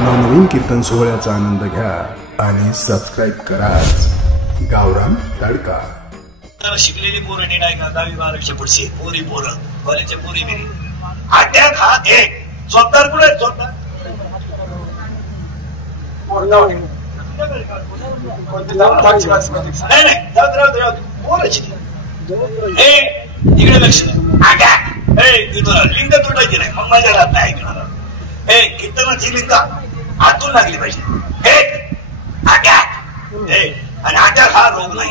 नवनवीन कीर्तन सोहळ्याचा आनंद घ्या आणि सबस्क्राईब करा गावरान तडका. शिकलेली पोरं नीट आहे का? 10-12 पुढची पोरी पोरं कॉलेजच्या पोरी बिरी आट्यात हात एक जोरदार कुठे जोरदार नाही पोरच इकडे लक्ष लिंग तुटायची नाही मग माझ्या राहत नाही ऐकणार. हे कीर्तनाची लिंग आतून लागली पाहिजे. आणि अटॅक हा रोग नाही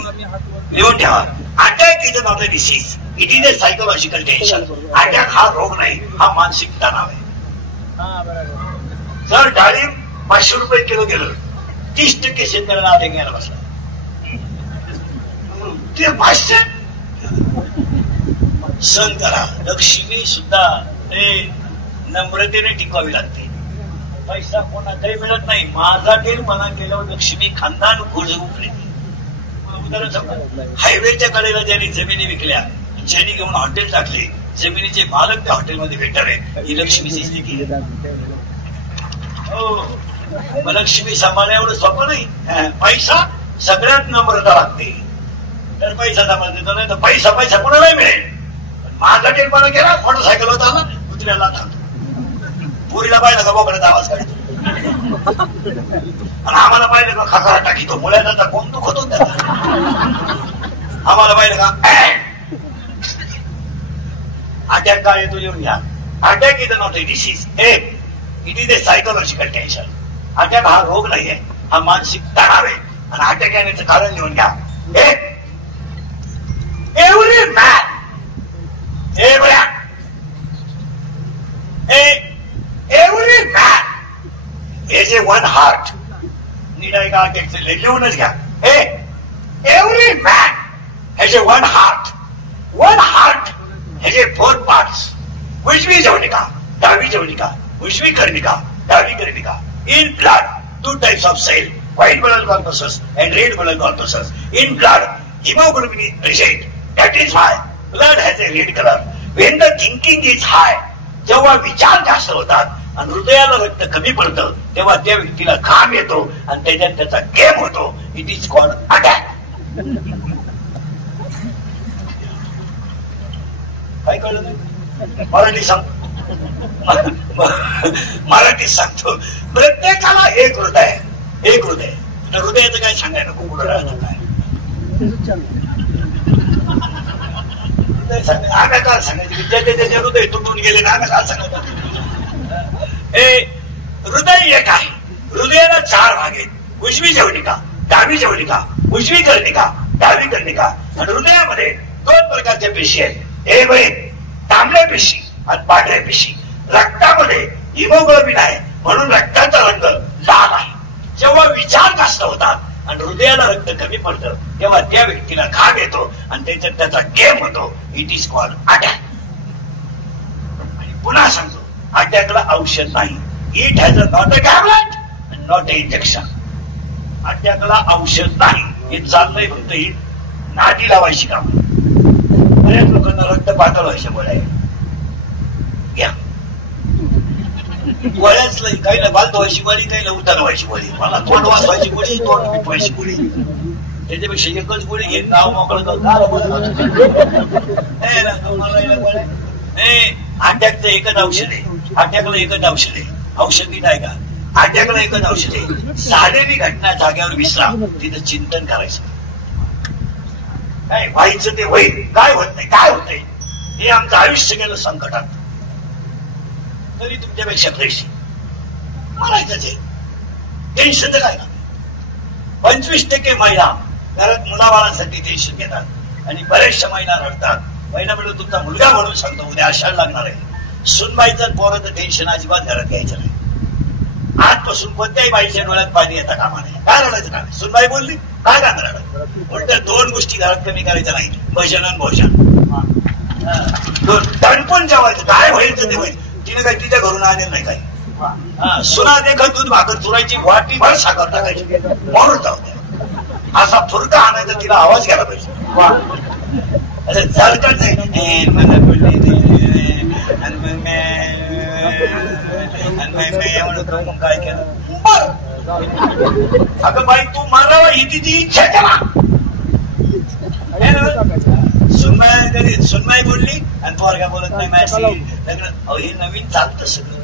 लिहून ठेवा. Attack is not a disease, it is a psychological tension. Attack हा रोग नाही, हा मानसिक तणाव आहे. जर डाळिंब 500 रुपये किलो गेलं 30% शेतकऱ्याला आधी घ्यायला बसला ते 500 सण करा. लक्ष्मी सुद्धा नम्रतेने टिकवावी लागते. पैसा कोणाचाही मिळत नाही. माझा केल मना केल्यावर लक्ष्मी खानदान खोज उपले. हायवेच्या कडेला ज्यांनी जमिनी विकल्या, ज्यांनी घेऊन हॉटेल टाकले, जमिनीचे मालक त्या हॉटेलमध्ये भेटणार आहे, ही लक्ष्मीची स्थिती आहे. हो, लक्ष्मी सांभाळण्या एवढं सोपं नाही. पैसा सगळ्यात नम्रता लागते. तर पैसा सांभाळतो नाही तर पैसा कोणालाही मिळेल. माझा केल मना केला मोटरसायकल होता आला कुत्र्याला टाकतो, पुरीला पाहिलं का बोकड्याचा आवाज काढतो, आणि आम्हाला पाहिलं का खाकारा टाकीतो, मुलांना कोण दुखत होत आम्हाला पाहिलं का. अटॅक काय येतो लिहून घ्या. Attack is not a disease, it is a psychological tension. Attack हा रोग नाहीये, हा मानसिक तणाव आहे. आणि अटॅक येण्याचं कारण लिहून घ्या. Every man every man has a one heart. नीट आहे का? अटॅकचं लिहूनच घ्या. Every man has a one heart. One heart has a 4 parts. उजवी जवनिका, डावी जवनिका, उजवी कर्णिका, डावी कर्णिका. In blood, 2 types of cell, white blood corpuscles and red blood corpuscles. In blood, hemoglobin is present. That is why blood has a red color. When the thinking is high, जेव्हा विचार जास्त होतात आणि हृदयाला रक्त कमी पडतं तेव्हा त्या व्यक्तीला घाम येतो आणि त्याच्यात त्याचा गेम होतो. It is called attack. काय कळलं नाही? मराठीत सांगतो. प्रत्येकाला एक हृदय. हृदयाचं काय सांगायला नको. कुठं राहतं काय आम्ही काल सांगायचे त्याच्या हृदय तुटून गेले ना. आम्ही काल सांगायचं हृदय एक आहे. हृदयाला 4 भाग आहेत. उजवी जवनिका, डावी जवनिका, उजवी कर्णिका, डावी कर्णिका. आणि हृदयामध्ये 2 प्रकारच्या पेशी आहेत. तांबड्या पेशी आणि पांढऱ्या पेशी. रक्तामध्ये हिमोग्लोबिन आहे म्हणून रक्ताचा रंग लाल आहे. जेव्हा विचार जास्त होतात आणि हृदयाला रक्त कमी पडतं तेव्हा त्या व्यक्तीला घाम येतो आणि त्याच्यात त्याचा गेम होतो. It is called attack. आणि पुन्हा सांगतो, अटॅकला औषध नाही. It has not a tablet and not a injection. अटॅकला औषध नाही. हे चाललंय फक्त ही नादी लावायची काम. बऱ्याच लोकांना रक्त पातळ व्हायच्या गोळ्या घ्या. गोळ्याच नाही. काही बाल धुवायची गोळी, काही उतार व्हायची गोळी, मला तोंड वाचवायची गोळी, तोंड पिटवायची गोळी. त्याच्यापेक्षा एकच गोळी घेत नाव मोकळं अटॅकचं एकच औषध आहे. अटॅकला एकच औषध आहे. औषध नीट आहे का? अटॅकला एकच औषध आहे. झालेली घटना जाग्यावर विसरा, तिथं चिंतन करायचं. काय व्हायचं ते होईल. काय होत नाही, काय होतंय हे आमचं आयुष्य गेलं संकटात तरी तुमच्यापेक्षा फ्रेश म्हणायचं ते टेन्शन तर काय ना. 25% महिला घरात मुलाबाळांसाठी टेन्शन घेतात आणि बऱ्याचशा महिला रडतात. महिला म्हणून तुमचा मुलगा म्हणून सांगतो उद्या आषाढ लागणार आहे. सुनबाईचं पोराचं टेन्शन अजिबात घरात घ्यायचं नाही. आजपासून कोणत्याही बाईच्या डोळ्यात पाणी येता कामा नये. काय रडायचं का? सुनबाई बोलली काय का रडत? उलट 2 गोष्टी घरात कमी करायच्या नाही, भजन आणि भोजन. दणपण जेवायचं. काय व्हायचं ते होईल. तिने काही तिच्या घरून आणेल नाही काही. सुना देखत दूध भाकर चुरायची, वाटी भर साखर टाकायची, म्हणून जाऊ द्या. असा फुरका आणायचा, तिला आवाज घ्यायला पाहिजे. झरकच काय केलं अगं बाई तू मारावा ही तिची इच्छा केला. सुनमाई बोलली आणि पोरगा बोलत नाही माझ्याशी लग्न. अहो हे नवीन चालतं सगळं.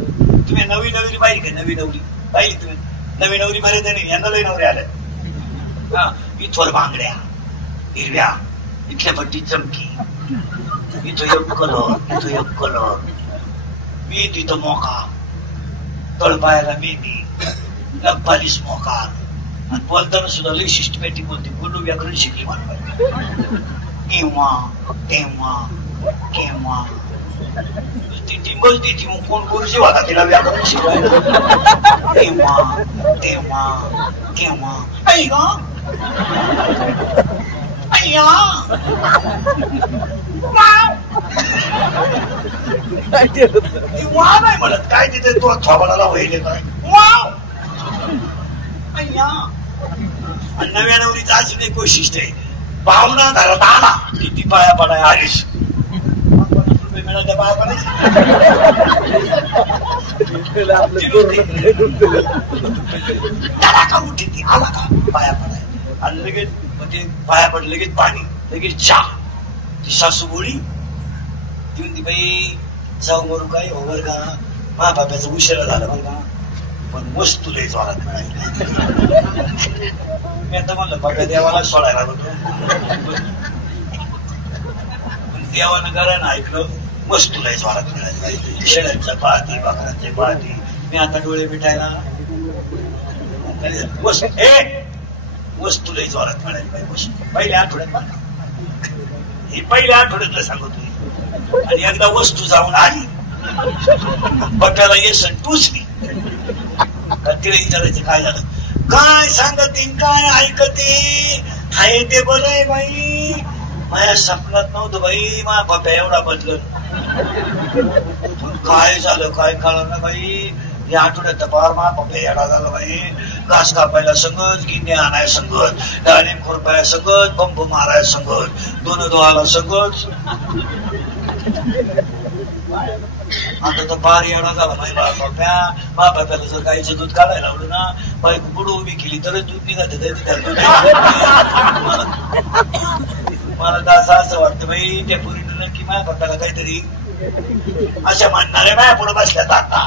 तुम्ही नवी नवरी पाहिली का? नवी नवरी पाहिली तुम्ही? नवी नवरी बरेच नाही, यांना लई नवरी आल्या. हा इथवर बांगड्या हिरव्या, इथल्या पट्टी चमकी, इथं एक कलर, इथं एक कलर, मी तिथं मोका, तळपायाला मेहंदी, नखपालीस मोकार, आणि बोलताना सुद्धा लई सिस्टमॅटिक बोलते. बोलू व्याकरण शिकली मला. केव्हा तेव्हा केव्हा ती टिंबल ती कोण गुरुजी होता तिला व्याकरण शिकवायला. तेव्हा तेव्हा केव्हा ऐका अय्या वा नाही म्हणत काय तिथे तो थोबाडाला वहिले काय वाव अय्या. आणि नव्या नवरीचं अशी एक वैशिष्ट्य आहे. भावना घरात आला किती पाया पडाय आलीस रुपये मिळाल्या पाया पडायचे. त्याला का उठी ती आला का पाया पडाय आणि लगेच म्हणजे पाया पड लगेच पाणी लगेच चहा. ती सासू गोळी देऊन ती बाई जाऊ मरू काय ओव्हर का मा बाप्याचं उशिरा झालं बघ का पण वस्तू लय जोरात मिळाली. मी आता म्हणलं बाप्या देवाला सोडायला होतो देवानं घरानं ऐकलं वस्तू लय जोरात मिळाली. शेळ्यांचं पाहती बकरांचे पाहती. मी आता डोळे मिटायला वस्तू लय जोरात मिळाली बाई. वस्तू पहिल्या आठवड्यात बघा हे पहिल्या आठवड्यातलं सांगतो. आणि एकदा वस्तू जाऊन आली बट्याला येसन टुचली तिला विचारायचं काय झालं काय सांगते काय ऐकते हाय ते बरं आहे बाई. माझ्या स्वप्नात नव्हतं बाई मा बाप्या एवढा बदलत. काय झालं काय कळलं ना बाई. या आठवड्यात पार मा बाप्या येडा झाला बाई. घास कापायला संगत गिन्या आणाय संगत डाळिंब खुरपाया संगत बंब माराय संगत दोन दोहाला संगत. आता तर पार येडा झाला बाई बाप्या. मा बाप्याला जर गाईचं दूध काढायला आवडलं ना बायको पुढं उभी केली तरच दूध निघत. मला तर असं वाटतं बाई त्या पोरीनं नक्की माझ्या बाप्याला काहीतरी अशा म्हणणाऱ्या माझ्या पुढे बसल्यात आता.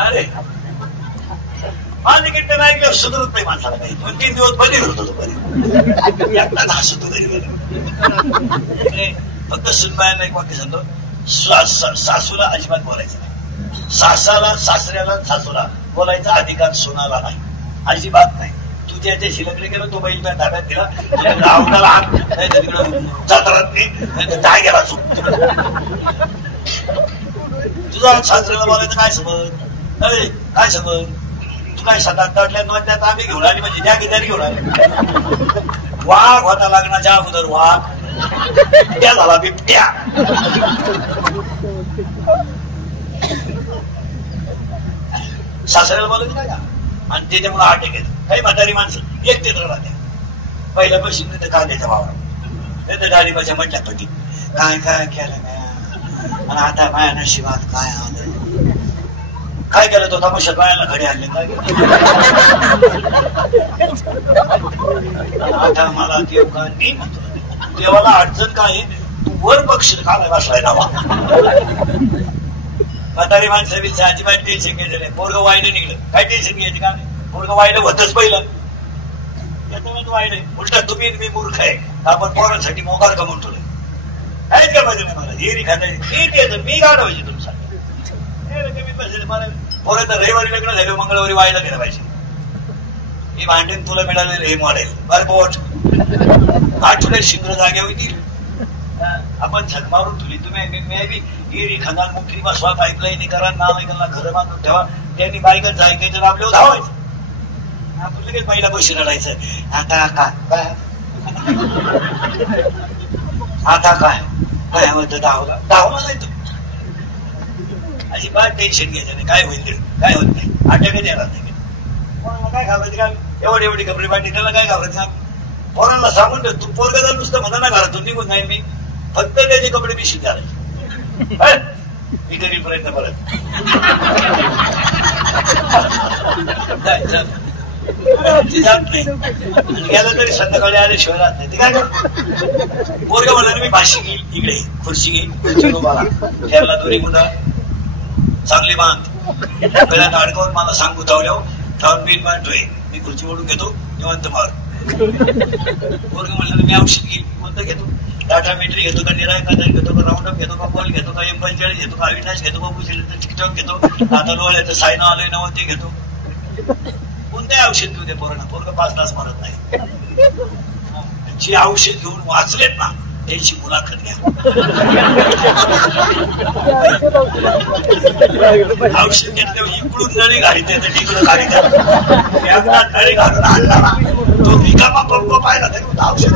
अरे माझे कीर्तन ऐकलं सुधरत नाही माणसाला काही. 2-3 दिवस बदल होतो तो बरे हसतो घरी. फक्त सुनबायांना एक वाक्य सांगतो सासूला अजिबात बोलायचं नाही. सासाला सासऱ्याला सासूला बोलायचा अधिकार सुनाला नाही अजिबात नाही. तू त्याच्याशी लग्न केलं तो बैल ताब्यात दिला आवडाला हात नाही तर तिकडं जातारात नाही तर काय गेला चूक. तुझा सासऱ्याला बोलायचं काय समज अरे काय समज. तू काय 7-8 वाजल्यात आम्ही घेऊन आली म्हणजे ज्या किती घेऊन आली. वाघ होता लग्नाच्या अगोदर वाघ त्या झाला बिबट्या. सासऱ्याला बोलायचं काय का आणि त्याच्यामुळे अटक येत. काही म्हातारी माणसं एकटे राहत्या पहिल्या पैसे नाही तर कांद्याच्या भावाला नाही तर डाळिंबाच्या म्हटल्या पटी काय काय केलं आणि आता माया नशिबात काय आलं काय केलं तो तमाशात बायाला घडी आणले काय आता मला देव का नाही म्हणतो. देवाला अडचण काय तू वर पक्ष खाला बसलाय नावा. म्हातारी माणसं बिलचं अजिबात टेन्शन घ्यायचं नाही. पोरगं वाईलं निघलं काय टेन्शन घ्यायचं का नाही. पोरगं वाईलं होतच पहिलं त्याच्यामुळे वाईलं उलटा तुम्ही मी मूर्ख आहे आपण पोरांसाठी मोकार कमवून ठेवलं आहेत का पाहिजे नाही. मला हिरी खायचं मी गाड पाहिजे तुमचा मला पोरं तर रविवारी लग्न झालं मंगळवारी वाईला गेलं पाहिजे. हे भांडण तुला मिळालेलं हे मॉडेल बरं बोट आठवड्यात शिंद्र जाग्या होतील आपण छत मारून तुली. तुम्ही हिरी खंदान मुक्ती बसवा पाईपलाईन करा नालायकांना घरं बांधून ठेवा. त्यांनी बायकांचं ऐकायचं आपल्यावर धावायचं. आपण लगेच बाईला बशी रडायचं आता काय आता काय काय होतं धावला नाही तू अजिबात टेन्शन घ्यायचं नाही. काय होईल काय होत नाही अटॅकच येणार नाही. काय घाबरायचं का एवढी कपडे पाठी त्याला काय घाबरायचं. पोरांना सांगून ठेव तू पोरगा नुसतं म्हणा ना घरातून निघून जाईल मी फक्त त्याचे कपडे मी शिकायचे. मी कधी प्रयत्न परत जात नाही गेलं तरी संध्याकाळी आल्याशिवाय राहत नाही. ते काय पोरग म्हणलं मी भाशी घेईल, इकडे खुर्ची घेईल, खुर्ची उभाला त्याला दोन्ही मुलं चांगली बांध गळ्यात अडकवून मला सांगू धावल्यावर धावून बिन बांधतोय, मी खुर्ची ओढून घेतो निवांत मार. पोरग म्हणलं मी औषध घेईल, कोणतं घेतो? टाटा मेट्री घेतो का, निराय कादर घेतो का, राऊंड अप घेतो का, बॉल घेतो का, M45 घेतो का, अविनाश घेतो का, बुझिलं टिकटॉक घेतो, आता डोळ्याचं सायना आलंय नवं ते घेतो. कोणत्या औषध घेऊ दे पोरांना, पोरग 5 तास मारत नाही. जी औषध घेऊन वाचलेत ना त्यांची मुलाखत घ्या. औषध घेतल्यावर इकडून नळी घालीत तिकडून घालीत नळी घालून आणला ना तो रिकामा पंप पाहिला तरी औषध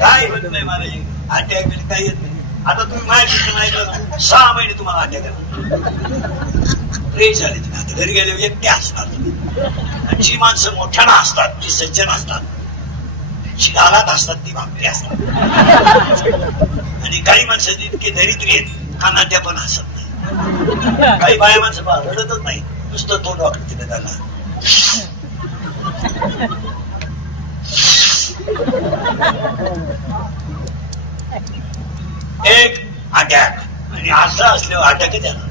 काय होत नाही महाराज, अटॅक बिल काही येत नाही. आता तुम्ही माहिती 6 महिने तुम्हाला अटॅक फ्रेश झाले. तुम्ही आता घरी गेले एकटे असतात, आणि जी माणसं मोठ्यानं असतात ती सज्जन असतात, जी गालात असतात ती भाकरी असतात, आणि काही माणसं इतके दरिद्री आहेत कानाट्या पण हसत नाही. काही बाया माणसं रडतच नाही, नुसतं तोंड वाकडं तिथे त्याला. एक अटॅक, आणि असं असल्यावर अटॅकच येणार.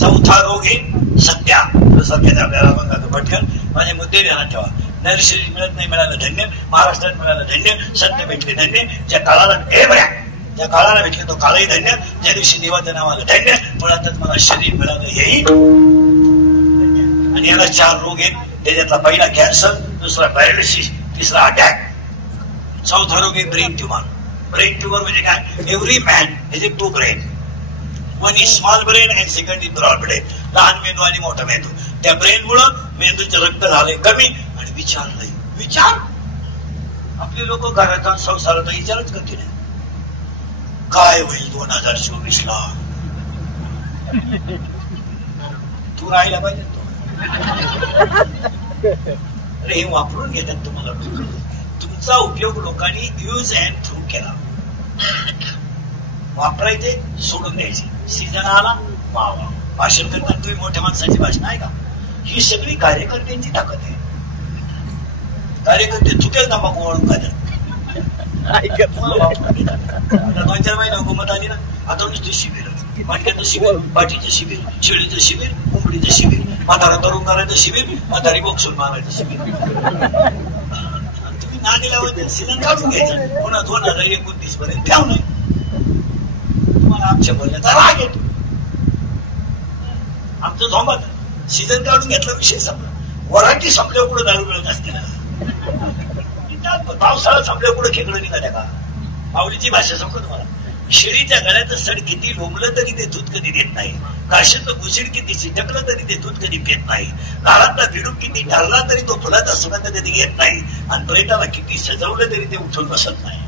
चौथा रोग आहे सत्या. सत्याचा आपल्याला बघा पटकन माझे मुद्दे ध्यानात ठेवा. नर्सरी मिळत नाही मिळालं धन्य, महाराष्ट्रात मिळालं धन्य, सत्य भेटले धन्य, ज्या काळाला ज्या काळाला भेटले तो काळही धन्य, ज्या दिवशी देवाचं नाव आलं धन्य, मुळातच मला शरीर मिळालं हेही. आणि याला 4 रोग आहेत. त्याच्यातला पहिला कॅन्सर, दुसरा पॅरालिसिस, तिसरा अटॅक, चौथा रोग आहे ब्रेन ट्युमर. ब्रेन ट्युमर म्हणजे काय? Every man has a 2 brain. One is small brain and second is broad brain. लहान मेंदू आणि मोठा मेंदू. त्या ब्रेन मुळे मेंदूचं रक्त झालंय कमी आणि विचार नाही. विचार आपले लोक घराचा संसाराचा विचारच करते नाही. काय होईल 2024 ला? तू राहायला पाहिजे तो. अरे हे वापरून घेतात तुम्हाला. तुमचा उपयोग लोकांनी यूज अँड थ्रू केला. वापरायचे सोडून द्यायचे. सीझन आला वा वा. भाषण करताना तुम्ही मोठ्या माणसाची भाषण आहे का? ही सगळी कार्यकर्त्यांची ताकद आहे. कार्यकर्ते चुकेल तंबाखू वळून खातात. 2-4 महिने हुकूमत आली ना, आता नुसतं शिबिर, माटक्याचं शिबिर, पाठीचं शिबिर, शेळीचं शिबिर, कोंबडीचं शिबिर, म्हातारा तरुण करायचं शिबिर, म्हातारी बॉक्सून मारायचं शिबिर. तुम्ही नागेल्यावर सीझन काढून घ्यायचं. पुन्हा 2029 पर्यंत ठेव नाही. तुम्हाला आमच्या बोलण्याचा राग येतो. आमचं झोंबत सीझन काढून घेतला, विषय संपला. वराठी संपल्यावर पुढे दारू मिळत असते ना. पावसाळा संपल्या पुढे खेकडं निघाल्या का? माऊलीची भाषा सांगतो तुम्हाला. शेळीच्या गळ्याचं सड किती लोंबलं तरी ते दूध कधी देत नाही. काशीचं गुशीड किती चिटकलं तरी ते दूध कधी पेत नाही. नाळातला भिडूक किती ढालला तरी तो फुलाचा सुगंध कधी घेत नाही. आणि प्रेताला किती सजवलं तरी ते उठून बसत नाही.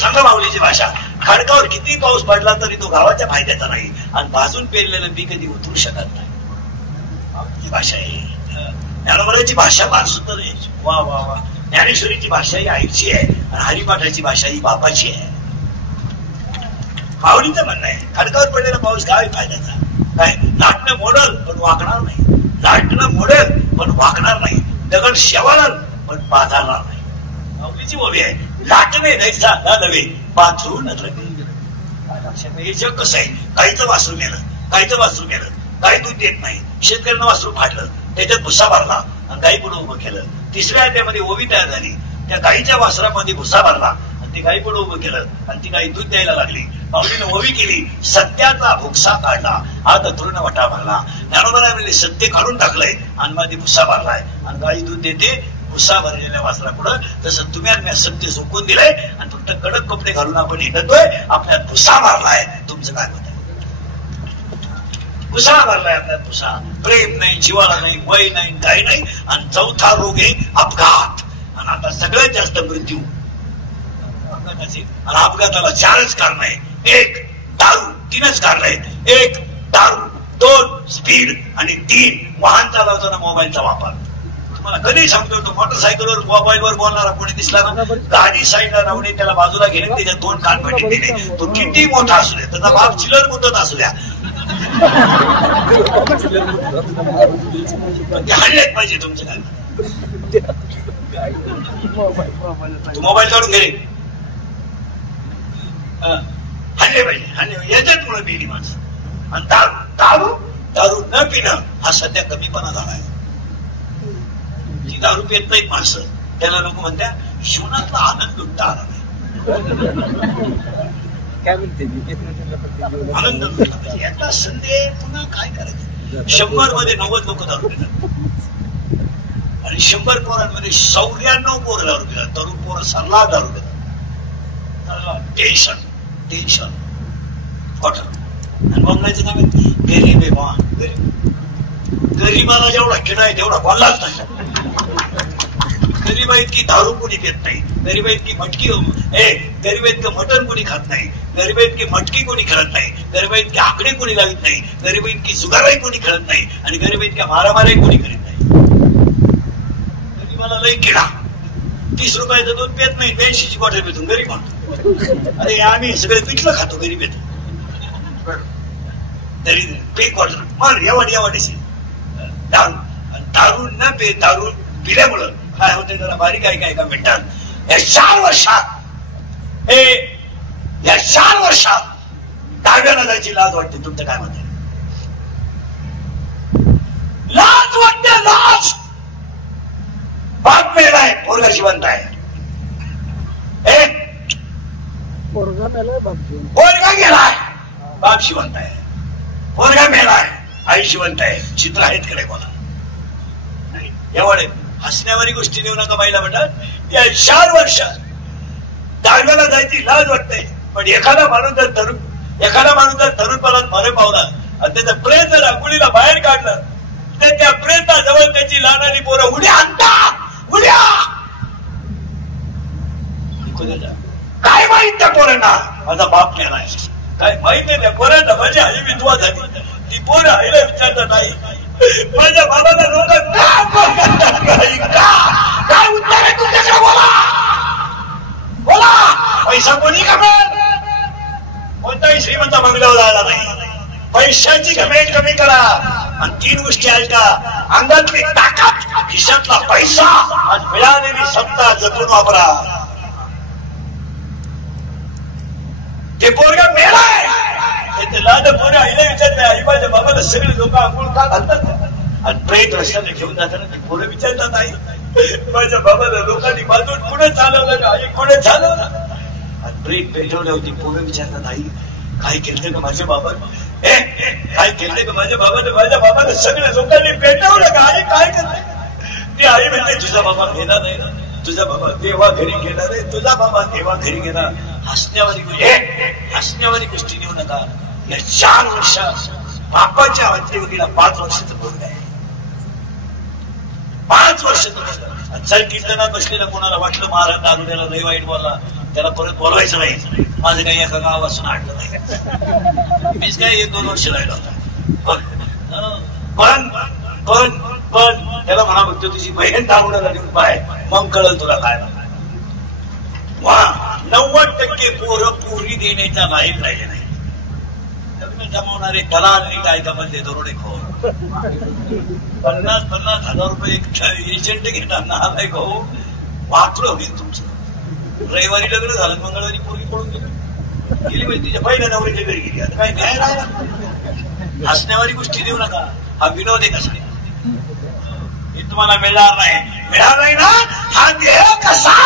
सांगा माऊलीची भाषा. खडकावर किती पाऊस पडला तरी तो गावाच्या फायद्याचा नाही. आणि भाजून पेरलेलं बी कधी उतरू शकत नाही. माऊलीची भाषा आहे. ज्ञानोबराची भाषा फार सुंदर आहे. वा वा वा. ज्ञानेश्वरीची भाषा ही आईची आहे आणि हरिपाठाची भाषा ही बापाची आहे. माऊलीचं म्हणणं आहे खडकावर पडलेला पाऊस गावी फायद्याचा. काय? लाटणं मोडल पण वाकणार नाही. लाटणं मोडेल पण वाकणार नाही. दगड शेवाळल पण पाझरणार नाही. माऊलीची ओवी आहे. लाटणे नैसा न नव्हे पाथरून नव्हे. हे जग कसं आहे? गाईचं वासरू गेलं, गाईचं वासरू गेलं, गाय दूध देत नाही. शेतकऱ्यांना वासरू फाडलं, त्याच्यात भुसा भरला आणि गाई पुढे उभं केलं. 3ऱ्या अध्यायामध्ये ओवी तयार झाली. त्या गाईच्या वासरामध्ये भुसा भरला आणि ती गाई पुढे उभं केलं आणि ती गाई दूध द्यायला लागली. माऊलीनं ओवी केली. सत्याचा भुसा काढला, हा तरुण वटा भरला. ज्ञानोबराने सत्य काढून टाकलंय आणि मध्ये भुसा भरलाय आणि गाई दूध देते. भुसा भरलेल्या वासरा पुढं तसं तुम्ही सत्य झोकून दिलंय आणि फक्त कडक कपडे घालून आपण हिंडतोय. आपल्यात भुसा भरलाय. तुमचं काय मत आहे? भुसा भरलाय आपल्यात भुसा. प्रेम नाही, जिवाळा नाही, वय नाही, काही नाही. आणि चौथा रोग आहे अपघात. आणि आता सगळ्यात जास्त मृत्यू अपघाताचे. आणि अपघाताला 4च कारण आहे. 1 दारू. 3च कारण आहेत. 1 दारू, 2 स्पीड आणि 3 वाहन चालवताना मोबाईलचा वापर. तुम्हाला कधी सांगतो, तो मोटरसायकलवर मोबाईलवर बोलणारा कोणी दिसला ना, गाडी साईडला लावणे, त्याला बाजूला घेणे, त्याच्यात 2 कानफटी दिले. तो किती मोठा असू द्या, त्याचा बाप चिलर मुद्दत असू द्या, ते हाणलेच पाहिजे तुमचं काय. तू मोबाईल काढून घे, हाणले पाहिजे, हाणले. याच्यात मुळे पिली माणसं. आणि दारू दारू न पिणं हा सध्या कमीपणा झाला आहे. जी दारू पित नाहीत माणसं, त्याला लोक म्हणतात जीवनातला आनंद लुटता आला नाही. आनंद लुटला पाहिजे. यातला संदेह पुन्हा काय करायचं. 100 मध्ये 90 लोक दारू पितात आणि 100 पोरांमध्ये 94 पोरं दारू पितात. तरुण पोरं सरला दारू पितात. टेन्शन टेन्शन हॉटेल आणि बोलायचं काय गरीब आहे बा, गरीबाला जेवढा किडा आहे तेवढा बोललाच नाही. गरीबा इतकी दारू कोणी पित नाही, गरीबा इतकी मटकी, गरीबा इतकं मटण कोणी खात नाही, गरीबा इतकी मटकी कोणी खेळत नाही, गरीबा इतकी आकडे कोणी लावित नाही, गरीबा इतकी जुगाराही कोणी खेळत नाही आणि गरीबा इतक्या मारामाराही कोणी करीत नाही. गरीबाला लई किडा. 30 रुपयाचं दूध पित नाही, 82ची बॉटल पितो गरीब म्हणतो. अरे आम्ही सगळे पिठलं खातो गरीब येतो. तरी पेक वॉटर मन एवढ दारू. दारू न पे, दारू पिल्यामुळं काय होते जरा बारीक आहे का मिनिटात. या 4 वर्षात दाव्याला जायची लाज वाटते. तुमचं काय म्हणते? लाज वाटते, लाज. बाप मेलाय, पोरगा जिवंत आहे. पोरगा गेलाय, बाप जिवंत आहे. पोरगा मेलाय, आई जिवंत आहे. चित्र आहेत कडे बोला नाही. एवढे हसण्यावारी गोष्टी देऊ नका बाईला म्हणतात. या 4 वर्षात दाव्याला जायची लाज वाटते. पण एखादा माणूस जर तरुणपणात मरे पावला आणि त्याचं प्रेत जर आंघोळीला बाहेर काढलं तर त्या प्रेताजवळ त्याची लहानाची पोरं उड्या आणतात. उड्या काय माहित त्या पोरांना माझा बाप नेलाय, काय माहित नाही त्या पोरांना. माझी आई विधवा झाली, ती पोरं आईला विचारतात नाही माझ्या बाबाला लोक काय उत्तर आहे तुमच्याकडे? बोला पैसा कोणी कमेल? कोणताही श्रीमंत बंगल्यावर आला नाही. पैशाची घमेंड कमी करा आणि 3 गोष्टी ऐका. अंगातली ताकद, खिशातला पैसा आणि मिळालेली सत्ता जपून वापरा. ते पोरगा मेलाय, ते लहान पोरं आईला विचारत नाही आई माझ्या बाबाला सगळे लोक आंघोळ का घालतात आणि प्रेत रस्त्याने घेऊन जाताना ते पोरं विचारतात आई माझ्या बाबाला लोकांनी बाजून पुढे चालवलं का, आई पुढे चालवलं. आणि प्रेत पेटवलं होती. पोरं विचारतात आई काय केलं का माझ्या बाबा, काय केलं का माझ्या बाबाने, माझ्या बाबाला सगळ्या लोकांनी पेटवलं का, आई काय करते? ती आई म्हणते तुझा बाबा गेला नाही, तुझा बाबा देवा घरी गेला नाही, तुझा बाबा देवा घरी गेला. हसण्यावारी गोष्टी देऊ नका. या 4 वर्षात बापाच्या अंत्यविधीला 5 वर्षाचं पोरग आहे. 5 वर्षाचं. जर कीर्तनात बसलेला कोणाला वाटलं महाराज दारुड्याला लय वाईट बोलला, त्याला परत बोलवायचं नाही. माझं काही एका गावापासून आटलं नाही. मीच काय 1-2 वर्ष राहिलो होता. पण त्याला म्हणा बघतो तुझी बहीण दारुड्याला घेऊन पाय, मग कळल तुला काय. 90% पोरं पुरी देण्याच्या लायक राहिले नाही. लग्न जमवणारे दलाल कायद्यामध्ये दरोडेखोर 50,000 रुपये एजंट घेणार नालाय गो. वाटलं होईल तुमचं. रविवारी लग्न झालं, मंगळवारी पोरगी पडून गेली म्हणजे तिच्या पहिल्या नवरीच्या घरी गेली. आता काय न्याय राहिला? हसण्यावारी गोष्टी देऊ नका. हा विनोद आहे कसा हे तुम्हाला मिळणार नाही ना. हा देह कसा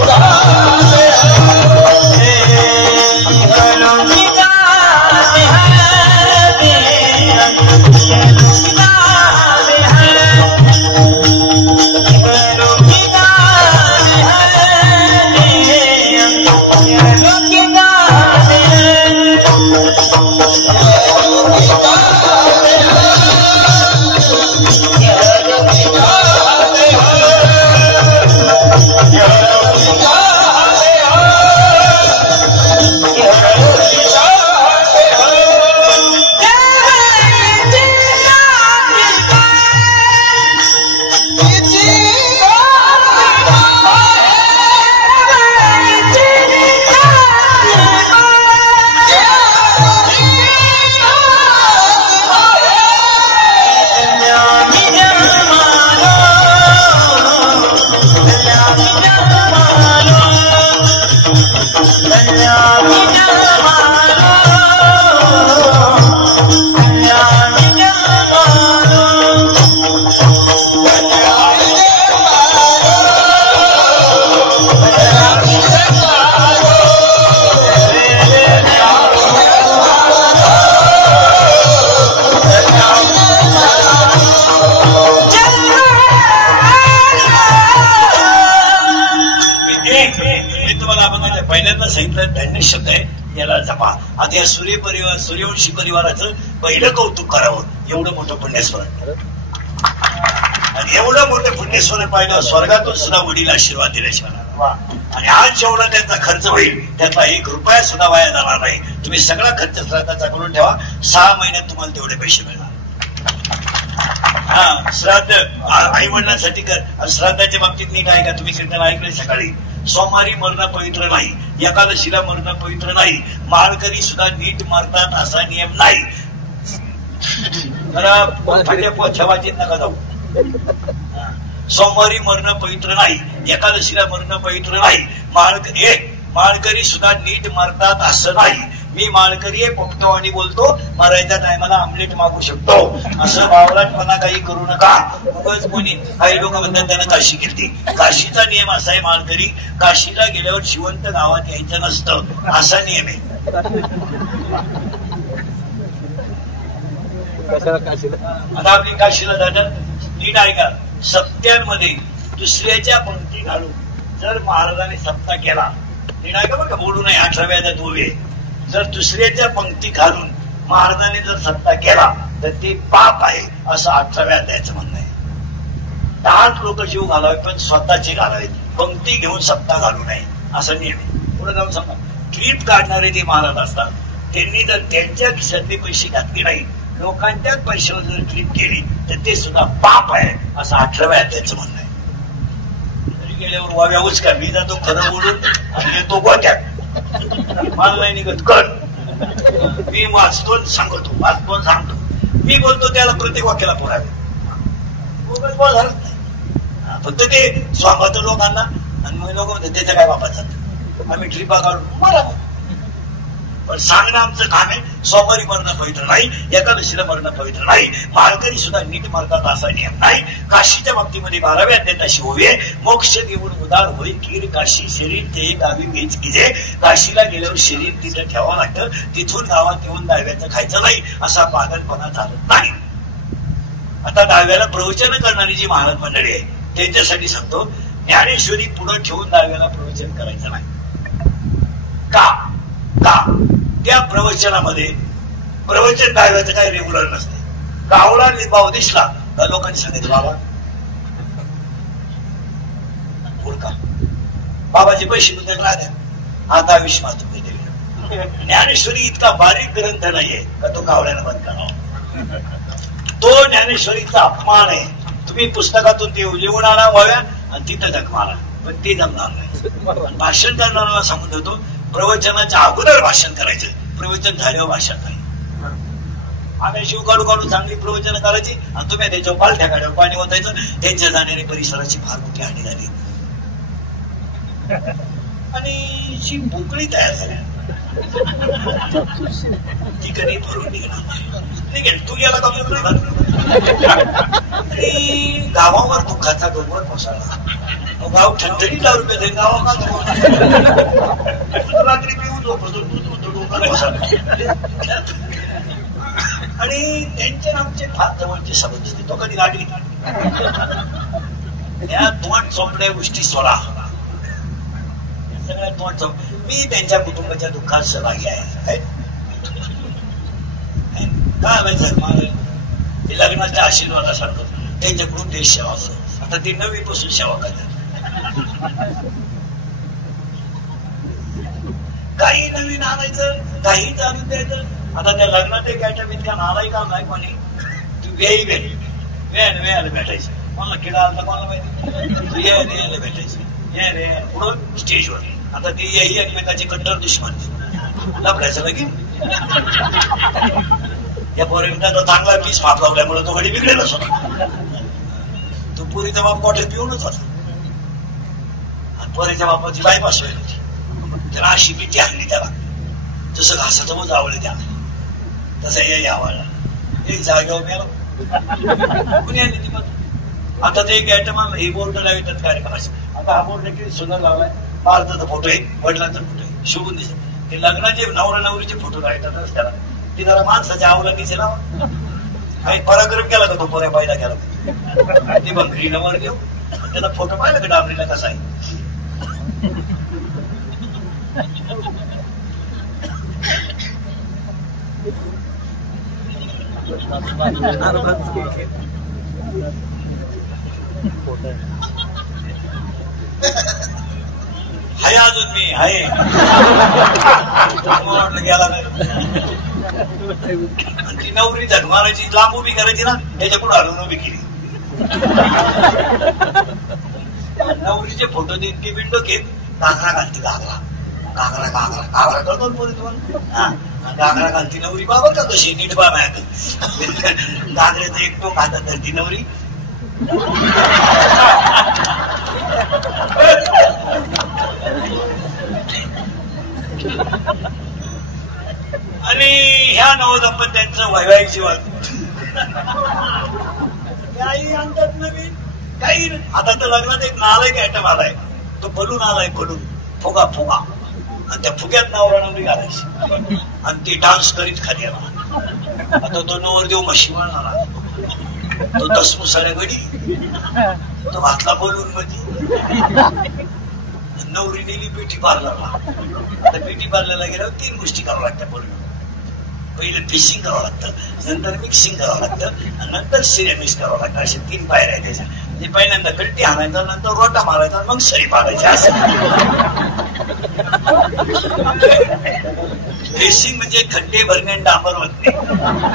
Yeah. याला जपा. आता या सूर्यवंशी परिवाराचं पहिलं कौतुक करावं. एवढं मोठं पुण्यस्मरण आणि एवढं मोठं पुण्यस्मरण पाहिलं स्वर्गातून सुद्धा वडील आशीर्वाद दिल्याशिवाय. आणि आज जेवढा त्यांचा खर्च होईल त्यातला 1 रुपया सुद्धा वाया जाणार नाही. तुम्ही सगळा खर्च श्राद्धाचा करून ठेवा. 6 महिन्यात तुम्हाला तेवढे पैसे मिळणार. हा श्राद्ध आई वडिलांसाठी कर. श्राद्धाच्या बाबतीत नीट आहे का? तुम्ही कीर्तन ऐकले सकाळी. सोमवारी मरण पवित्र नाही, एकादशीला मरण पवित्र नाही, माळकरी सुद्धा नीट मरतात असा नियम नाही. ठेवायचे नका जाऊ. सोमवारी मरण पवित्र नाही, एकादशीला मरण पवित्र नाही, माळकरी सुद्धा नीट मरतात असं नाही. मी माळकरी आहे, पोपतो आणि बोलतो, मरायच्या टायमाला आमलेट मागू शकतो. असं बावळटपणा काही करू नका. उगाच कोणी काही लोक म्हणतात त्यानं काशी केली. काशीचा नियम असा आहे माळकरी, काशीला गेल्यावर जिवंत गावात यायचं नसतं असा नियम आहे. आता आपली काशीला जातात नीट आहे का? सप्त्यांमध्ये दुसऱ्याच्या पंक्ती घालून जर महाराजांनी सप्ताह केला, नीट आहे का? बरं का, बोलू नये, 18व्या अध्यायात उभे. जर दुसऱ्याच्या पंक्ती घालून महाराजांनी जर सप्ताह केला तर ते पाप आहे असं 18व्या अध्यायाचं म्हणणं आहे. 10 लोक जीव घालावे पण स्वतःचे घालावेत, पंक्ती घेऊन सप्ताह घालू नये असं नियम आहे. पुढे जाऊन सांगा, ट्रिप काढणारे ते महाराज असतात, त्यांनी जर त्यांच्या खिशातले पैसे घातले नाही, लोकांच्याच पैशावर जर ट्रिप केली तर ते सुद्धा पाप आहे असं 18व्या अध्यायाचं म्हणणं आहे. तरी गेल्यावर वाव्यावच का, मी जातो खरं बोलून आणि येतो गोट्यात. मला नाही निघत कर. मी वाचतो सांगतो, वाचतो सांगतो. मी बोलतो त्याला प्रत्येक वाक्याला पुरावे. फक्त ते स्वागत लोकांना आणि मग लोक म्हणतात त्याच्या काय बापाचं, आम्ही ट्रिपा काढून बरोबर. पण सांगणं आमचं काम आहे. सोमवारी मरण पवित्र नाही, एकादशीला मरण पवित्र नाही, माळकरी सुद्धा नीट मरतात असा नियम नाही. काशीच्या बाबतीमध्ये 12व्या अध्यायात अशी होवी आहे, मोक्ष देऊन उदार होई कीर काशी, शरीर ते गावी मीच कीजे. काशीला गेल्यावर शरीर तिथं ठेवावं लागतं, तिथून गावात येऊन दहाव्याचं खायचं नाही असा पागलपणा चालत नाही. आता दहाव्याला प्रवचन करणारी जी महाराज मंडळी आहे त्यांच्यासाठी सांगतो, ज्ञानेश्वरी पुढे ठेवून दहाव्याला प्रवचन करायचं नाही. का? त्या प्रवचनामध्ये प्रवचन दहाव्याचं काही रेग्युलर नसते. गावला भाव दिसला तर लोकांनी सांगितलं बाबा का बाबाचे पैसे बद्दल राहत्या, आता विश्वास तुम्ही दिले. ज्ञानेश्वरी इतका बारीक ग्रंथ नाहीये का तो गावड्याला बंद करावा. तो ज्ञानेश्वरीचा अपमान आहे. तुम्ही पुस्तकातून ते लिहून आणा व्हाव्या आणि तिथं जग मारा, पण ते जमणार नाही. भाषण करणाऱ्याला सांगून देतो, प्रवचनाच्या अगोदर भाषण करायचं, प्रवचन झाल्यावर भाषण नाही. आम्ही शिव काढू काढू चांगली प्रवचन करायची आणि तुम्ही त्याच्यावर पालथ्या गाड्यावर पाणी ओतायचं. त्यांच्या जाण्याने परिसराची फार मोठी हानी झाली आणि जी मोकळी तयार झाल्या ती कधी भरून निघेल. तू गेला का? आणि गावावर दुःखाचा डोंगर कोसळला. गाव ठणठणी दारू रुपये देईन गावा का रात्री पिऊन डोंगर कोसळला. आणि त्यांचे आमचे फार जवळचे संबंध होते. तो कधी गाडी या 2 चोपड्या गोष्टी सोडा, सगळ्या 2 चोप. मी त्यांच्या कुटुंबाच्या दुःखात सहभागी आहे. काय माहिती लग्नाच्या आशीर्वादासारखं त्यांच्याकडून देश सेवा असतो. आता ती 9वी पासून सेवा करतात. काही नवीन आणायचं, काही चालू द्यायचं. आता त्या लग्नात एक आयटम इतका नालाय का नाही कोणी, तू वेळाला भेटायचं. मला किडा आला मला माहिती, यायला भेटायचं पुढं स्टेजवर. आता ती याही एकमेकाचे कट्टर दुश्मन लपडायचं लगेच. या पोरीला तो चांगला पीस माप लावल्यामुळे तो घडी बिघडेलच होता. तो पोरीचा बाप मोठे पिऊनच होता आणि पोरीच्या बापाची बायपास व्हायला होती. त्याला अशी पिठी आणली त्याला, जसं घासाचं मग आवडले त्याला तसं या आवडला. एक जागेवर मिळाला कुणी आणली ती. मग आता ते एक आयटम हे बोर्ड लावतात कार्यक्रमाचे. आता हा बोर्ड देखील सुंदर लावलाय. भारताचा फोटो आहे, वडिलांचा फोटो आहे, शुभून दिसत. ते लग्नाचे नवरा नवरीचे फोटो राहतात त्याला. ती जरा माणसाच्या आवडीचे ना काही पराक्रम केला का तो पोऱ्या पाहिला केला. ती बंकरीला वर घेऊ त्याचा फोटो पाहिला का डाबरीला कसा आहे. हाय अजून मी आहे गेला नाही. ती नवरी झगमारायची लांब उभी करायची ना त्याच्या पुढे हलवून उभी केली. नवरीचे फोटो देत की विंडो घेत घागरा घालती घागरा घागरा घागरा घागरा करतो पोरी तुम्हाला घागरा घालती नवरी बाबा का कशी नीट बा मॅग घागऱ्याचं एक टोक हातात धरती नवरी. आणि ह्या नवदंपत्यांचं वैवाहिक जीवन काही आणतात नवीन काही. आता तर लग्नात एक नालायक आयटम आलाय तो बलून आलाय बलून फुगा फुगा आणि त्या फुग्यात नवरा नवरी घालायची आणि ती डान्स करीत खाली आला. आता तो नवरदेव मशिवाळ आला तो दसमुसाऱ्या गडी तो घातला बलून मध्ये. नवरी नेली ब्युटी पार्लरला. आता ब्युटी पार्लरला गेल्यावर 3 गोष्टी करावं लागतात बलून. पहिलं फिशिंग करावं लागतं नंतर मिक्सिंग करावं लागतं आणि नंतर सिरेमिक्स करावं लागतं. असे 3 पायऱ्या आहेत त्याच्या. म्हणजे पहिल्यांदा कल्टी आणायचा नंतर रोटा मारायचा मग सरी पाडायचा असं. फिशिंग म्हणजे खड्डे भरणे डांबर होत नाही.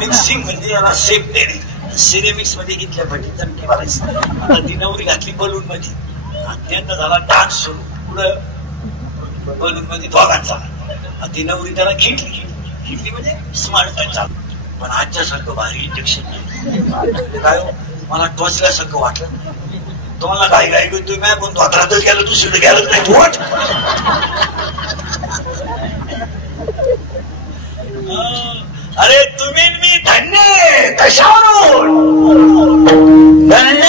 मिक्सिंग म्हणजे याला सेफ देणे. सिरेमिक्स मध्ये इथल्या भटी चमकी मारायची. आता ती नवरी घातली बलून मध्ये आणि त्यांचा झाला डान्स सुरू पुढं बलून मध्ये दोघांचा. ती नवरी त्याला खिटली म्हणजे स्मार्ट चालू. पण आजच्यासारखं भारी इंजेक्शन नाही. काय मला टोचल्यासारखं वाटलं. तुम्हाला काही काय तुम्ही मॅ कोण धोत्रातच गेलं दुसरीकडे गेलंच नाही पोट. अरे तुम्ही मी धन्य कशावरून धन्य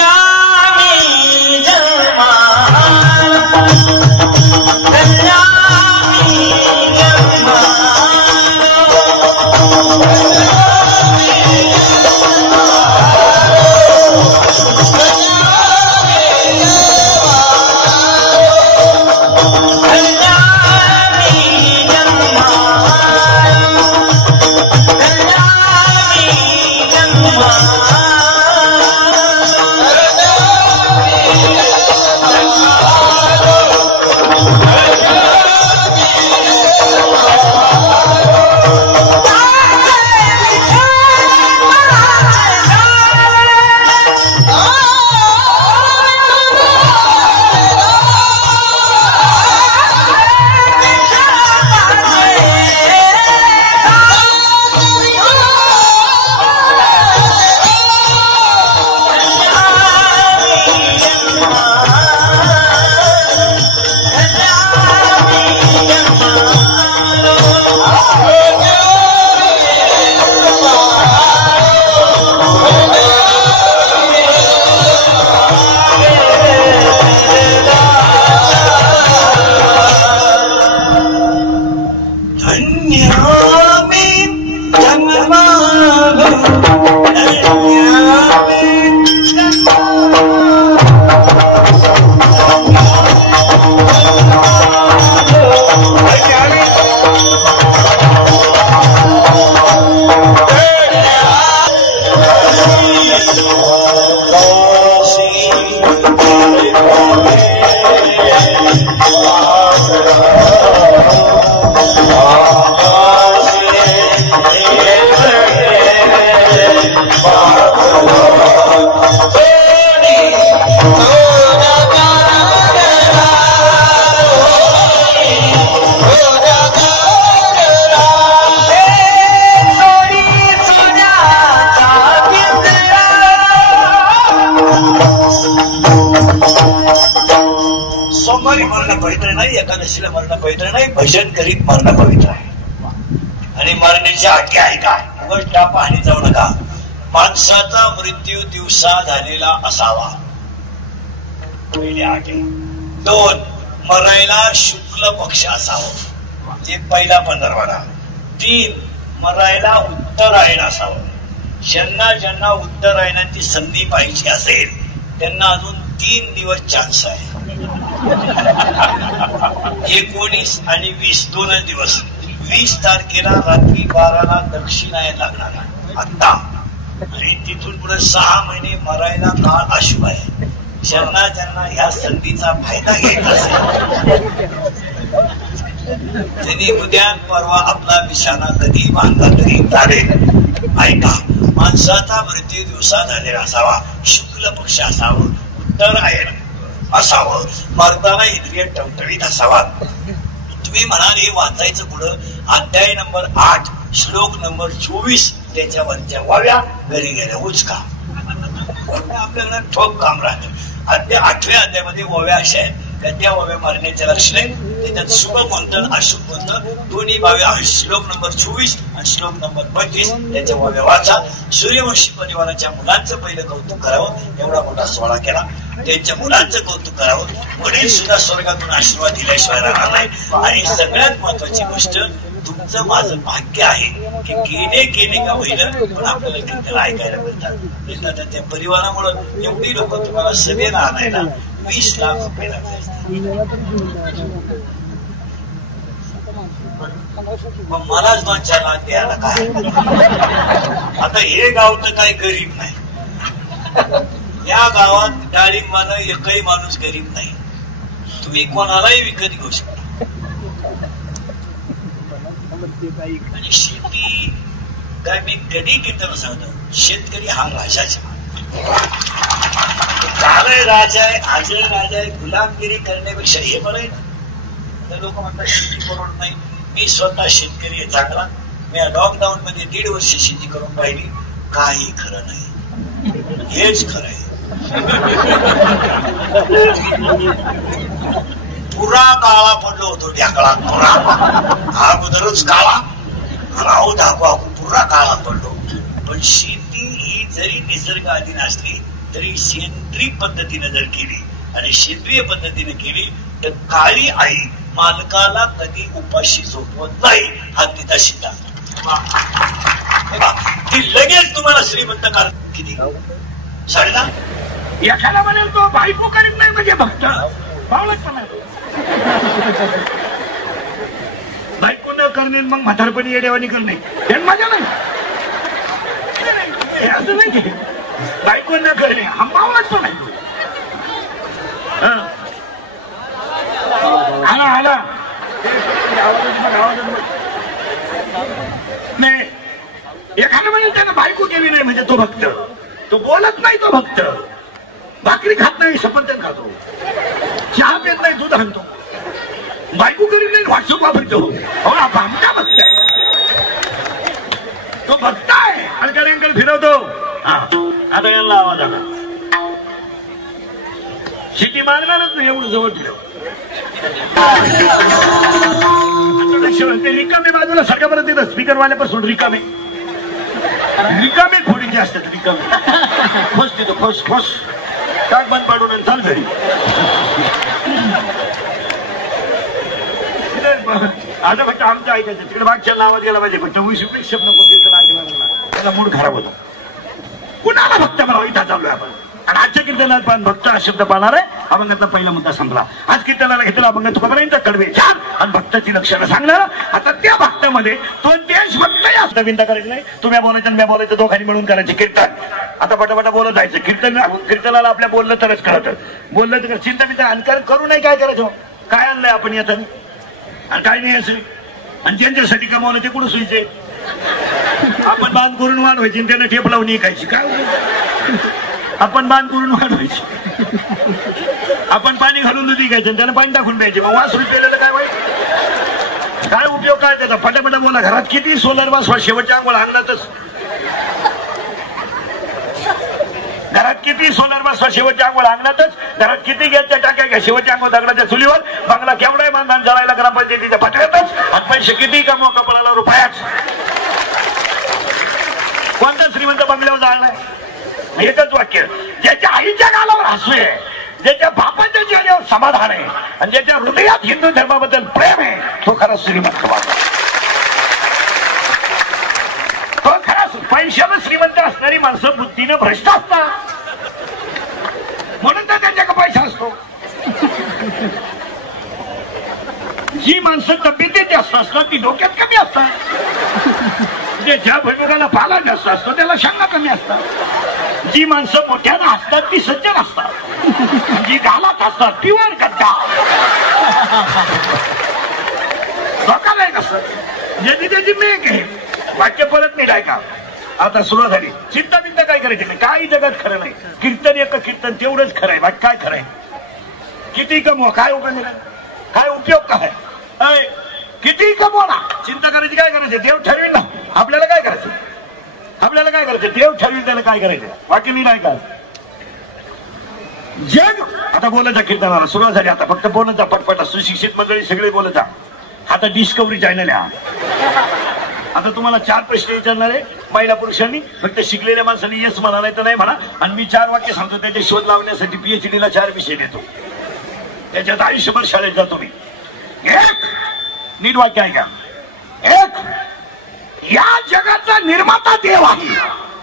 सोमवारी मरण पवित्र नाही, एकादशीला मरण पवित्र नाही, भजन करीत मरण पवित्र आहे. आणि मरण्याची अटी आहे काय? गोष्टा पाहणी जाऊ नका. माणसाचा मृत्यू दिवसा झालेला असावा. पहिली अट आहे. 2 मरायला शुक्ल पक्ष असावं, म्हणजे पहिला 15वाडा. 3 मरायला उत्तरायण असावं. ज्यांना उत्तरायणाची संधी पाहिजे असेल त्यांना अजून 3 दिवस चान्स आहे. 19 आणि 20 2 दिवस. 20 तारखेला रात्री 12ला दक्षिणायन लागणार. आता आणि तिथून पुढे 6 महिने मरायला काळ अशुभ आहे. ज्यांना ज्यांना ह्या संधीचा फायदा घ्यायचा असेल त्यांनी उद्या परवा आपला बिछाना कधी बांधला तरी चालेल. ऐका, माणसाचा मृत्यू दिवसा झालेला असावा, शुक्ल पक्ष असावं, उत्तरायण असावं, मरताना इंद्रिय टवटवीत असावा. तुम्ही म्हणाल हे वाचायचं पुढं, अध्याय नंबर 8 श्लोक नंबर 24 त्याच्यावरच्या वाव्या घरी गेल्या उचका. आपल्याला ठोक काम राहतं. 8व्या अध्यायामध्ये ओव्या अशा आहेत का त्या ओव्या मारण्याचे लक्षण आहे. त्याच्यात शुभ कोणतं अशुभ कोणतं दोन्ही भाव्या. श्लोक नंबर 24 आणि श्लोक नंबर 35 त्याच्या ओव्या वाचा. सूर्यवंशी परिवाराच्या मुलांचं पहिलं कौतुक करावं, एवढा मोठा सोहळा केला. त्यांच्या मुलांचं कौतुक करावं, वडील सुद्धा स्वर्गातून आशीर्वाद दिल्याशिवाय राहणार नाही. आणि सगळ्यात महत्वाची गोष्ट, तुमचं माझं भाग्य आहे की केले का होईल पण आपल्याला कीर्तन ऐकायला मिळतात. त्या परिवारामुळे एवढी लोक तुम्हाला सभेला आणायला 20 लाख रुपये लागतात. मग मलाच 2-4 लाख द्यायला काय. आता हे गाव तर काही गरीब नाही. या गावात डाळिंबानं एकही माणूस गरीब नाही. तुम्ही कोणालाही विकत घेऊ शकता. आणि शेती काय मी कधी कीर्तन सांगतो, शेतकरी हा राजाच. कालय राजा आहे, आजय राजा आहे. गुलामगिरी करण्यापेक्षा हे बरं आहे. तर लोक म्हणतात शेती परवडत नाही. मी स्वतः शेतकरी आहे चांगला. मी लॉकडाऊन मध्ये 1.5 वर्ष शेती करून पाहिली. काही खरं नाही, हेच खरं आहे. पुरा काळा पडलो होतो ढाकळा. पुरा अगोदरच काळा, पुरा काळा पडलो. पण शेती ही जरी निसर्ग अधीन असली तरी सेंद्रिय पद्धतीने जर केली आणि सेंद्रिय पद्धतीने केली तर काळी आई मालकाला कधी उपाशी झोपवत नाही. हा तिचा सिद्धांत. ती लगेच तुम्हाला श्रीमंत कर. किती 10.5 एखादा म्हणेल तो बायको करीत नाही म्हणजे भक्त पावलंच म्हणाल. बायको न करणे मग म्हातारपणी येडेवानी करणे हे माझ्या नाही. हे असं नाही की बायको न करणे हा पावलंच म्हणाल. आला आला नाही. एखादा म्हणेल त्यानं बायको केली नाही म्हणजे तो भक्त. तो बोलत नाही तो भक्त. भाकरी खात नाही सफरचंद खातो. चहा पेत नाही दूध आणतो. बायको करीत नाही व्हॉट्सअप वापरतो. आमचा भक्त आहे तो. भक्त आहे आणि त्याने अंकल फिरवतो. आता यांना आवाज आला. शेती मागणारच नाही एवढं जवळ ठेव. रिकामे बाजूला सगळ्यापर्यंत येतं. स्पीकरवाल्यापासून रिकामे खोडीचे असतात. रिकामे फस तिथं फस टाक बंद पाडून चाल घरी. आता फक्त आमचं ऐकायचं. तिकडे मागच्या नावात गेला पाहिजे. फक्त 20 शब्द कीर्तन ऐकला त्याचा मूड खराब होतो. कुणाला भक्त मला इथं चाललोय आपण. आणि आजच्या कीर्तनात पण भक्त हा शब्द पाहणार आहे. अभंगाचा पहिला मुद्दा संपला. आज कीर्तनाला घेतला अभंग तुकारामांचा कडवे छान आणि भक्ताची लक्षणं सांगणार. आता त्या भक्तामध्ये 2-3 भक्त असं विनंती करायचं नाही. तुम्ही बोलायचं आणि मी बोलायचं दोघांनी मिळून करायचे कीर्तन. आता पटापटा बोलत जायचं. कीर्तनाला आपल्या बोललं तरच कळतं. बोललं तर चिंता बिंता अनकार करू नाही. काय करायचं, काय आणलंय आपण यात आणि काय नाही असं. आणि ज्यांच्यासाठी कमावलं ते कुठं सुईचे. आपण बांध करून वाढवायची आणि त्यानं ठेप लावून ऐकायची. काय आपण बांध करून वाढवायची. आपण पाणी घालून दूध घ्यायचं आणि त्यानं पाणी टाकून प्यायचे. मग वास रुपयाला काय वाईट. काय उपयोग काय त्याचा. फटाफटा बोला. घरात किती सोलर बसवा शेवटच्या अंघोळ अंगणातच. घरात किती सोलर बसवा शेवटच्या अंघोळ अंगणातच. घरात किती गॅसच्या टाक्या घ्या शेवटच्या अंघोळ दगडाच्या चुलीवर. बंगला केवढाही बांधण जळायला ग्रामपंचायतीच्या फटव्यातच. आणि पैसे किती कमवा कपडाला रुपयाच. कोणता श्रीमंत बंगल्यावर जाळलाय. एकच वाक्य. ज्याच्या आईच्या गालावर हसू आहे, ज्याच्या बापाच्या चेहऱ्यावर समाधान आहे आणि ज्याच्या हृदयात हिंदू धर्माबद्दल प्रेम आहे तो खरा श्रीमंत माणूस. तो खरा पैशानं श्रीमंत असणारी माणसं बुद्धीनं भ्रष्ट असतात. म्हणून तर त्यांच्याकडे पैसा असतो. जी माणसं तब्येतीत जास्त असतात ती डोक्यात कमी असतात. म्हणजे ज्या भूमिकाला पाला जास्त असतो त्याला शांगा कमी असतात. जी माणसं मोठ्यानं असतात ती सज्जन असतात, जी गालात असतात ती वर करतात. लोकांना कसं ज्याची त्याची मेक आहे. वाक्य परत नाही का. आता सुरुवात झाली. चिंता बिंता काय करायची नाही, काही जगात खरं नाही. कीर्तन एक कीर्तन तेवढंच खरंय, बाकी काय खरंय. किती कमवा काय उपयोग, काय उपयोग काय. किती कमवा, चिंता करायची काय करायची, देव ठरवेल ना. आपल्याला काय करायचं, आपल्याला काय करायचं, देव ठरवेल त्याला काय करायचं. बाकी मी नाही का. जग आता बोलायचा कीर्तनाला सुरुवात झाली. आता फक्त बोलायचा पटपटा. सुशिक्षित मंडळी सगळे बोलायचा. आता डिस्कवरी चॅनल आहे. आता तुम्हाला 4 प्रश्न विचारणार आहे महिला पुरुषांनी. फक्त शिकलेल्या माणसांनी येस म्हणा नाही तर नाही म्हणा. आणि मी 4 वाक्य सांगतो, त्याचे शोध लावण्यासाठी PhD ला 4 विषय देतो. त्याच्यात आयुष्यभर शाळेत जातो मी. एक नीट वाक्य आहे का. एक, या जगाचा निर्माता देव आहे,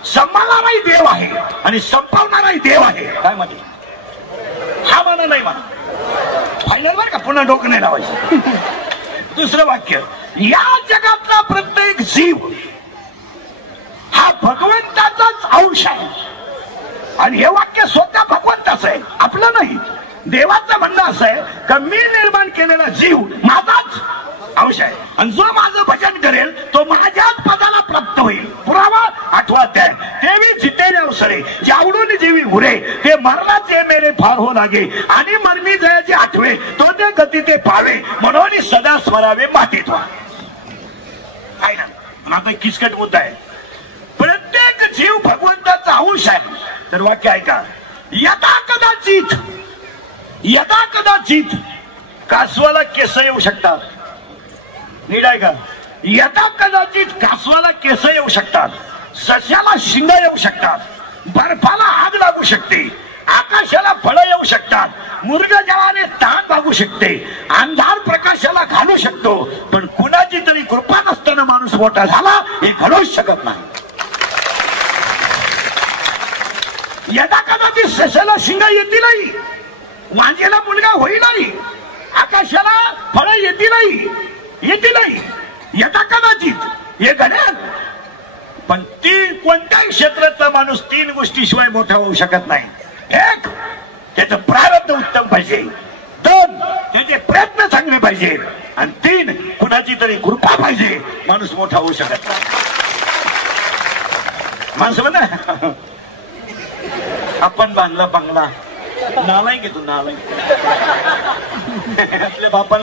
संभाळणाराही देव आहे आणि संपवणाराही देव आहे. काय म्हणे, हा म्हणा नाही म्हणा. फायनल बरं का, पुन्हा डोकं नाही लावायचं. दुसरं वाक्य, या जगातला प्रत्येक जीव हा भगवंताचाच अंश आहे. आणि हे वाक्य स्वतः भगवंताचं आहे, आपलं नाही. देवाचं म्हणणं असं आहे का मी निर्माण केलेला जीव माझाच अंश आहे आणि जो माझं भजन करेल तो माझ्याच पदाला प्राप्त होईल. पुरावा 8वा अध्याय. देवी जितेने अवसरे जावडून जीवी उरे ते मरणाचे मेरे फार हो लागे आणि मरणी जयाचे आठवे तो ते गती ते पावे म्हणून सदा स्मरावे मातीत व्हा. आहे ना. आता किचकट मुद्दा आहे. प्रत्येक जीव भगवंताचा अंश आहे. तर वाक्य ऐका. यदा कदाचित कासवाला केस येऊ शकतात. नीट आहे का. यदा कदाचित कासवाला केस येऊ शकतात, सश्याला शिंग येऊ शकतात, बर्फाला आग लागू शकते, आकाशाला फळं येऊ शकतात, मृगजळाने ताण लागू शकते, अंधार प्रकाशाला घालू शकतो, पण कुणाची तरी कृपा नसताना माणूस मोठा झाला हे घडूच शकत नाही. यदा कदाचित सश्याला शिंग येतीलही, वांजेला मुलगा होईलही, आकाशाला फळं येतीलही, यदा कदाचित हे घडेल. पण 3 कोणत्याही क्षेत्रातला माणूस 3 गोष्टीशिवाय मोठा होऊ शकत नाही. 1, त्याचं प्रारब्ध उत्तम पाहिजे. 2, त्याचे प्रयत्न चांगले पाहिजे. आणि 3, कुणाची तरी कृपा पाहिजे. माणूस मोठा होऊ शकत नाही. माणसं म्हणा आपण बांधला बंगला, नालायक आहे तू, नालायक. आपल्या बापाला